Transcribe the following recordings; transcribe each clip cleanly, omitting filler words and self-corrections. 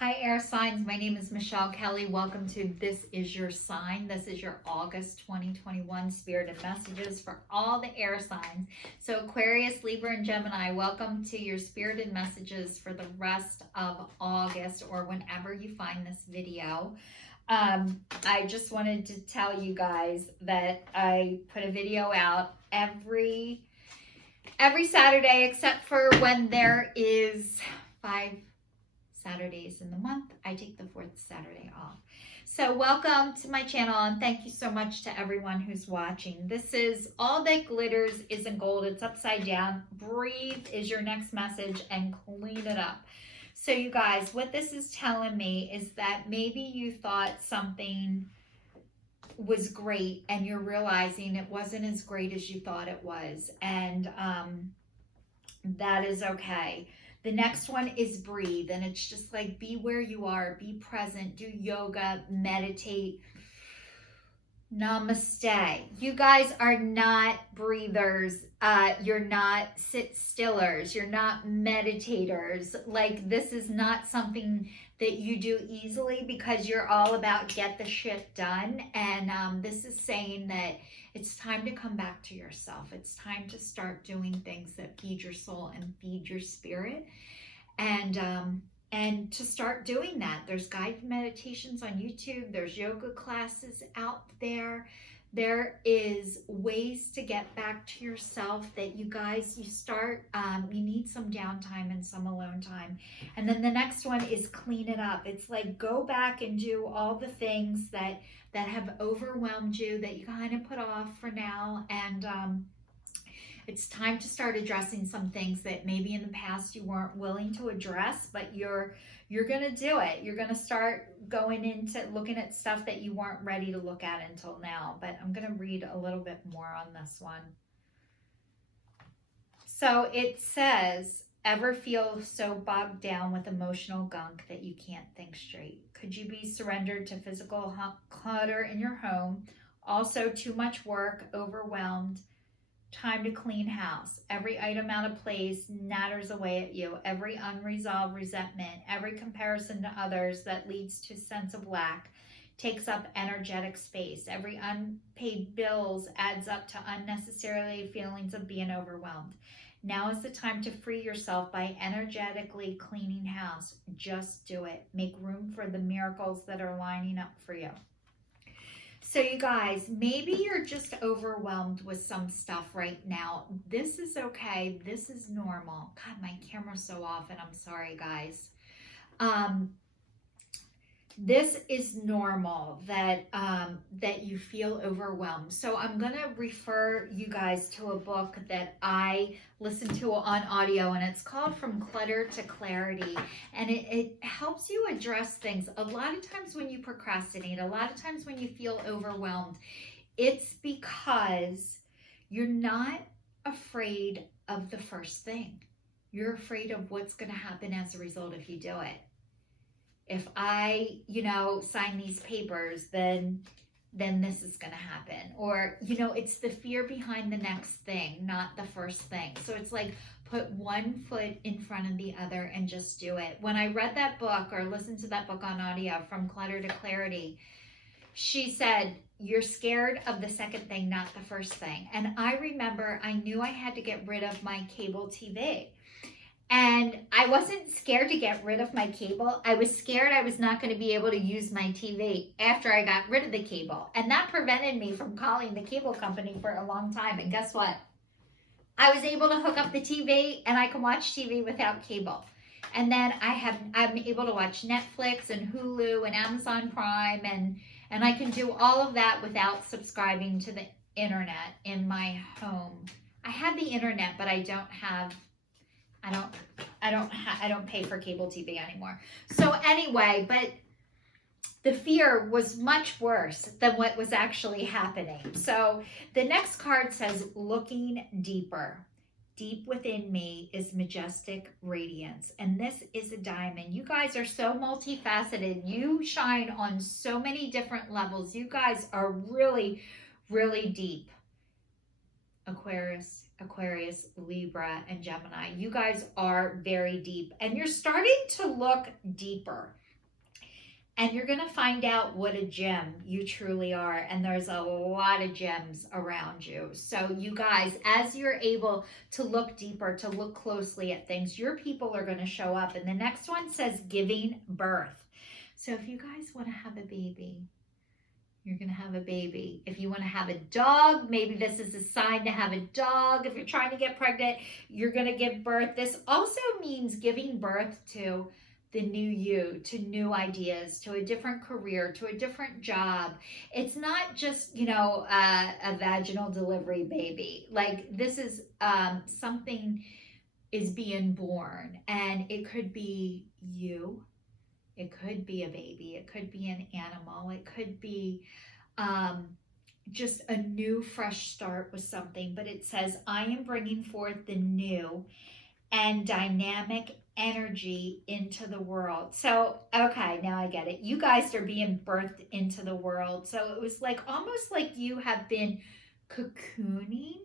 Hi, air signs. My name is Michelle Kelly. Welcome to This Is Your Sign. This is your August 2021 Spirited Messages for all the air signs. So, Aquarius, Libra, and Gemini, welcome to your Spirited Messages for the rest of August or whenever you find this video. I just wanted to tell you guys that I put a video out every Saturday except for when there is 5 Saturdays in the month. I take the fourth Saturday off. So welcome to my channel and thank you so much to everyone who's watching. This is All That Glitters Isn't Gold. It's upside down. Breathe is your next message and clean it up. So you guys, what this is telling me is that maybe you thought something was great and you're realizing it wasn't as great as you thought it was. And that is okay. The next one is breathe, and it's just like be where you are, be present, do yoga, meditate. Namaste. You guys are not breathers. You're not sit-stillers. You're not meditators. Like, this is not something that you do easily because you're all about get the shit done. And this is saying that it's time to come back to yourself. It's time to start doing things that feed your soul and feed your spirit. And to start doing that, there's guided meditations on YouTube. There's yoga classes out there. There is ways to get back to yourself that you guys, you need some downtime and some alone time. And then the next one is clean it up. It's like go back and do all the things that have overwhelmed you, that you kind of put off for now. And it's time to start addressing some things that maybe in the past you weren't willing to address, but you're going to do it. You're going to start going into looking at stuff that you weren't ready to look at until now. But I'm going to read a little bit more on this one. So it says, ever feel so bogged down with emotional gunk that you can't think straight? Could you be surrendered to physical clutter in your home? Also, too much work, overwhelmed. Time to clean house. Every item out of place natters away at you. Every unresolved resentment, every comparison to others that leads to sense of lack takes up energetic space. Every unpaid bills adds up to unnecessarily feelings of being overwhelmed. Now is the time to free yourself by energetically cleaning house. Just do it. Make room for the miracles that are lining up for you. So you guys, maybe you're just overwhelmed with some stuff right now. This is okay. This is normal. God, my camera's so off and I'm sorry, guys. This is normal that you feel overwhelmed. So I'm going to refer you guys to a book that I listened to on audio, and it's called From Clutter to Clarity. And it helps you address things. A lot of times when you procrastinate, a lot of times when you feel overwhelmed, it's because you're not afraid of the first thing. You're afraid of what's going to happen as a result if you do it. If I, sign these papers, then this is going to happen. Or, it's the fear behind the next thing, not the first thing. So it's like put one foot in front of the other and just do it. When I read that book or listened to that book on audio, From Clutter to Clarity, she said, you're scared of the second thing, not the first thing. And I remember I knew I had to get rid of my cable TV. And I wasn't scared to get rid of my cable. I was scared I was not going to be able to use my TV after I got rid of the cable. And that prevented me from calling the cable company for a long time. And guess what? I was able to hook up the TV and I can watch TV without cable. And then I'm able to watch Netflix and Hulu and Amazon Prime, and I can do all of that without subscribing to the internet in my home. I have the internet, but I don't pay for cable TV anymore. So anyway, but the fear was much worse than what was actually happening. So the next card says, looking deeper. Deep within me is majestic radiance. And this is a diamond. You guys are so multifaceted. You shine on so many different levels. You guys are really, really deep. Aquarius, Libra, and Gemini. You guys are very deep and you're starting to look deeper. And you're going to find out what a gem you truly are. And there's a lot of gems around you. So, you guys, as you're able to look deeper, to look closely at things, your people are going to show up. And the next one says giving birth. So, if you guys want to have a baby, you're going to have a baby. If you want to have a dog, maybe this is a sign to have a dog. If you're trying to get pregnant, you're going to give birth. This also means giving birth to the new you, to new ideas, to a different career, to a different job. It's not just, a vaginal delivery baby. Like, this is something is being born, and it could be you. It could be a baby. It could be an animal. It could be just a new, fresh start with something. But it says, I am bringing forth the new and dynamic energy into the world. So, okay, now I get it. You guys are being birthed into the world. So it was like almost like you have been cocooning,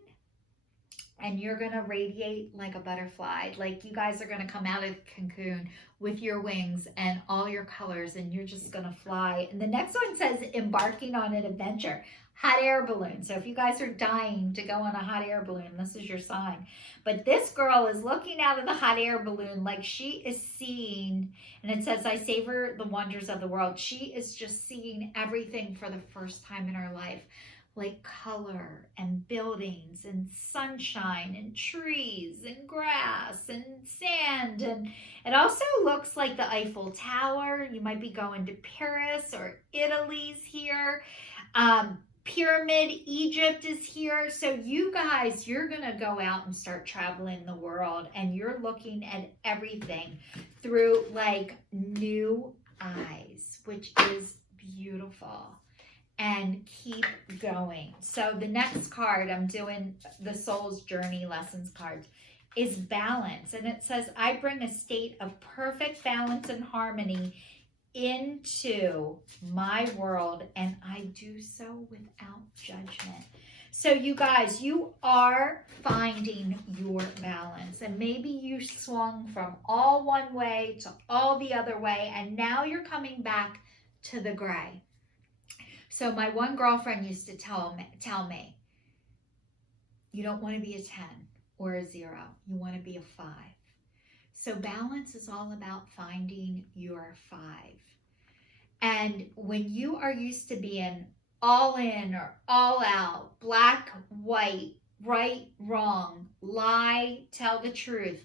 and you're going to radiate like a butterfly. Like, you guys are going to come out of the cocoon with your wings and all your colors, and you're just going to fly. And the next one says embarking on an adventure, hot air balloon. So if you guys are dying to go on a hot air balloon, this is your sign. But this girl is looking out of the hot air balloon like she is seeing, and it says, I savor the wonders of the world. She is just seeing everything for the first time in her life. Like color and buildings and sunshine and trees and grass and sand. And it also looks like the Eiffel Tower. You might be going to Paris, or Italy's here. Pyramid Egypt is here. So you guys, you're going to go out and start traveling the world, and you're looking at everything through like new eyes, which is beautiful. And keep going. So the next card, I'm doing the Soul's Journey Lessons cards, is balance. And it says, I bring a state of perfect balance and harmony into my world, and I do so without judgment. So you guys, you are finding your balance. And maybe you swung from all one way to all the other way, and now you're coming back to the gray. So my one girlfriend used to tell me, you don't want to be a 10 or a 0. You want to be a 5. So balance is all about finding your 5. And when you are used to being all in or all out, black, white, right, wrong, lie, tell the truth,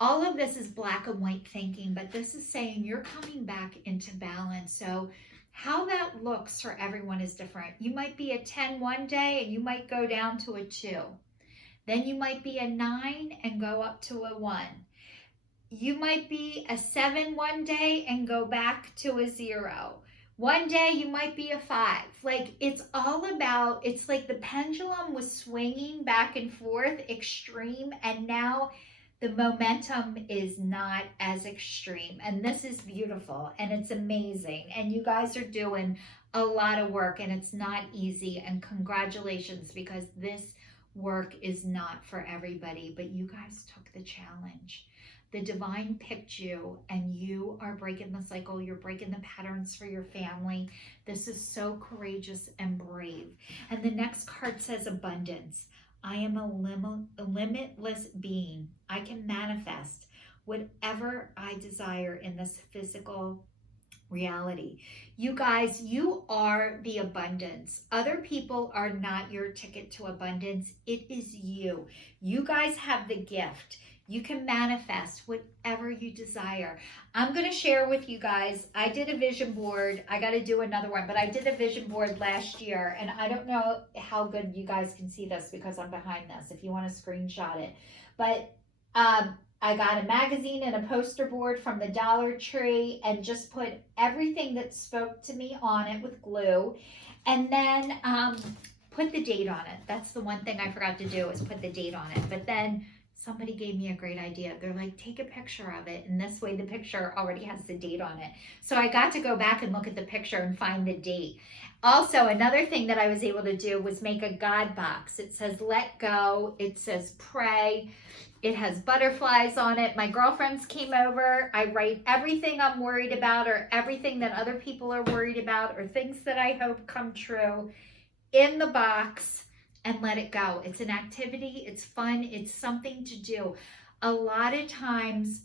all of this is black and white thinking, but this is saying you're coming back into balance. So how that looks for everyone is different. You might be a 10 one day, and you might go down to a 2. Then you might be a 9 and go up to a 1. You might be a 7 one day and go back to a 0. One day you might be a 5. Like, it's all about, it's like the pendulum was swinging back and forth, extreme, and now the momentum is not as extreme. And this is beautiful, and it's amazing. And you guys are doing a lot of work, and it's not easy. And congratulations, because this work is not for everybody, but you guys took the challenge. The divine picked you, and you are breaking the cycle. You're breaking the patterns for your family. This is so courageous and brave. And the next card says abundance. I am a limitless being. I can manifest whatever I desire in this physical reality. You guys, you are the abundance. Other people are not your ticket to abundance. It is you. You guys have the gift. You can manifest whatever you desire. I'm going to share with you guys, I did a vision board. I got to do another one, but I did a vision board last year, and I don't know how good you guys can see this because I'm behind this if you want to screenshot it. But I got a magazine and a poster board from the Dollar Tree and just put everything that spoke to me on it with glue, and then put the date on it. That's the one thing I forgot to do, is put the date on it. But then somebody gave me a great idea. They're like, take a picture of it. And this way the picture already has the date on it. So I got to go back and look at the picture and find the date. Also, another thing that I was able to do was make a God box. It says, let go. It says, pray. It has butterflies on it. My girlfriends came over. I write everything I'm worried about or everything that other people are worried about or things that I hope come true in the box and let it go. It's an activity. It's fun. It's something to do. A lot of times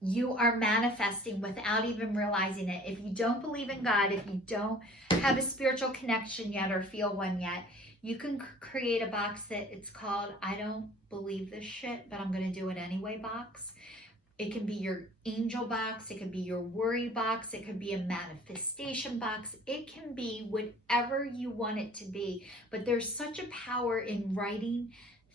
you are manifesting without even realizing it. If you don't believe in God, if you don't have a spiritual connection yet or feel one yet, you can create a box that it's called, I don't believe this shit, but I'm going to do it anyway box. It can be your angel box. It can be your worry box. It could be a manifestation box. It can be whatever you want it to be. But there's such a power in writing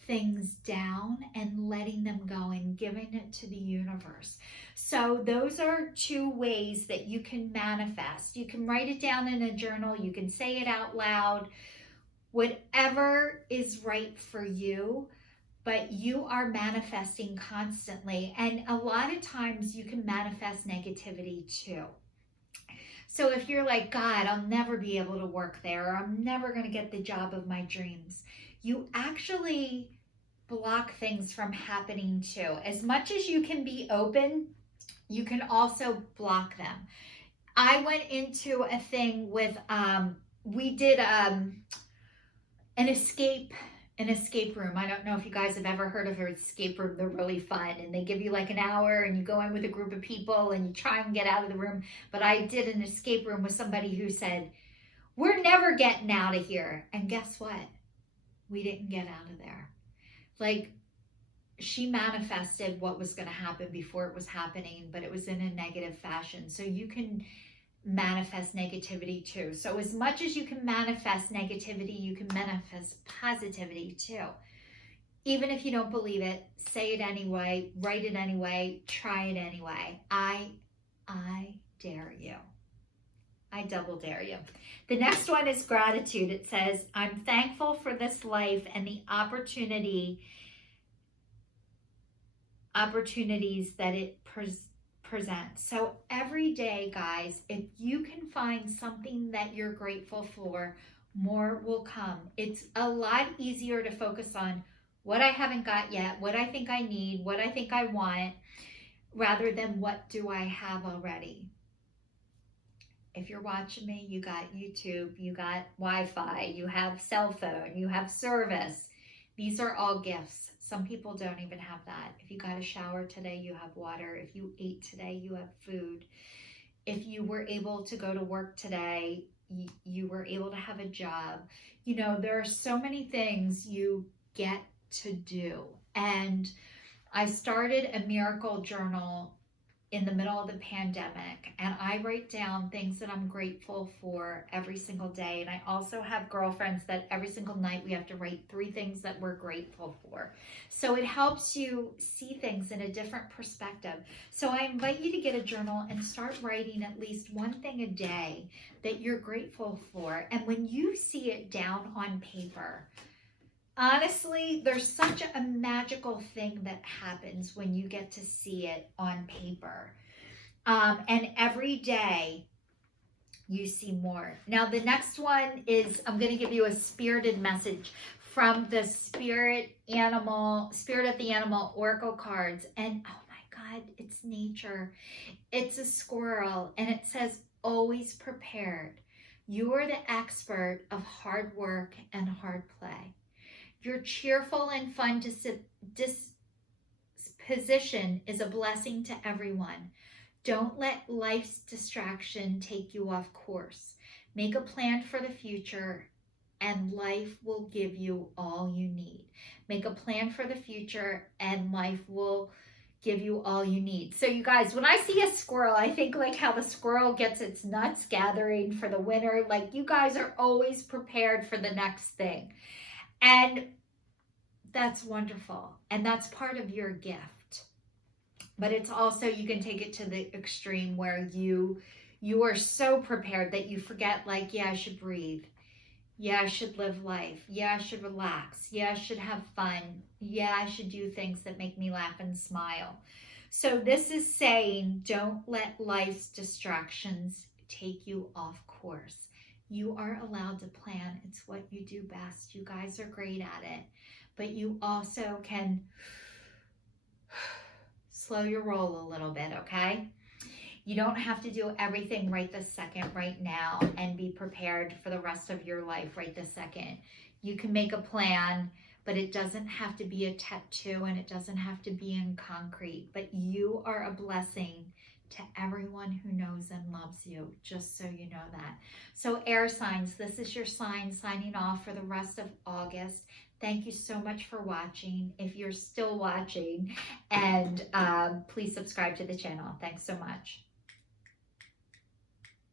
things down and letting them go and giving it to the universe. So those are 2 ways that you can manifest. You can write it down in a journal. You can say it out loud. Whatever is right for you. But you are manifesting constantly. And a lot of times you can manifest negativity too. So if you're like, God, I'll never be able to work there, or I'm never going to get the job of my dreams, you actually block things from happening too. As much as you can be open, you can also block them. I went into a thing with, we did an escape room. I don't know if you guys have ever heard of an escape room. They're really fun, and they give you like an hour and you go in with a group of people and you try and get out of the room. But I did an escape room with somebody who said, we're never getting out of here. And guess what? We didn't get out of there. Like, she manifested what was going to happen before it was happening, but it was in a negative fashion. So you can manifest negativity too. So as much as you can manifest negativity, you can manifest positivity too. Even if you don't believe it, say it anyway, write it anyway, try it anyway. I dare you. I double dare you. The next one is gratitude. It says, I'm thankful for this life and the opportunities that it presents. So every day, guys, if you can find something that you're grateful for, more will come. It's a lot easier to focus on what I haven't got yet, what I think I need, what I think I want, rather than what do I have already. If you're watching me, you got YouTube, you got Wi-Fi, you have cell phone, you have service. These are all gifts. Some people don't even have that. If you got a shower today, you have water. If you ate today, you have food. If you were able to go to work today, you were able to have a job. You know, there are so many things you get to do. And I started a miracle journal in the middle of the pandemic, and I write down things that I'm grateful for every single day. And I also have girlfriends that every single night we have to write 3 things that we're grateful for. So it helps you see things in a different perspective. So I invite you to get a journal and start writing at least 1 thing a day that you're grateful for. And when you see it down on paper, honestly, there's such a magical thing that happens when you get to see it on paper. And every day you see more. Now, the next one is, I'm going to give you a spirited message from the Spirit of the Animal Oracle cards. And oh my God, it's nature. It's a squirrel. And it says, always prepared. You are the expert of hard work and hard play. Your cheerful and fun disposition is a blessing to everyone. Don't let life's distraction take you off course. Make a plan for the future, and life will give you all you need. Make a plan for the future, and life will give you all you need. So you guys, when I see a squirrel, I think like how the squirrel gets its nuts gathering for the winter. Like, you guys are always prepared for the next thing. And that's wonderful. And that's part of your gift. But it's also, you can take it to the extreme where you are so prepared that you forget, like, yeah, I should breathe. Yeah, I should live life. Yeah, I should relax. Yeah, I should have fun. Yeah, I should do things that make me laugh and smile. So this is saying don't let life's distractions take you off course. You are allowed to plan. It's what you do best. You guys are great at it. But you also can slow your roll a little bit, okay? You don't have to do everything right this second, right now, and be prepared for the rest of your life right this second. You can make a plan, but it doesn't have to be a tattoo and it doesn't have to be in concrete. But you are a blessing to everyone who knows and loves you, just so you know that. So, air signs, this is your sign signing off for the rest of August. Thank you so much for watching. If you're still watching, and please subscribe to the channel. Thanks so much.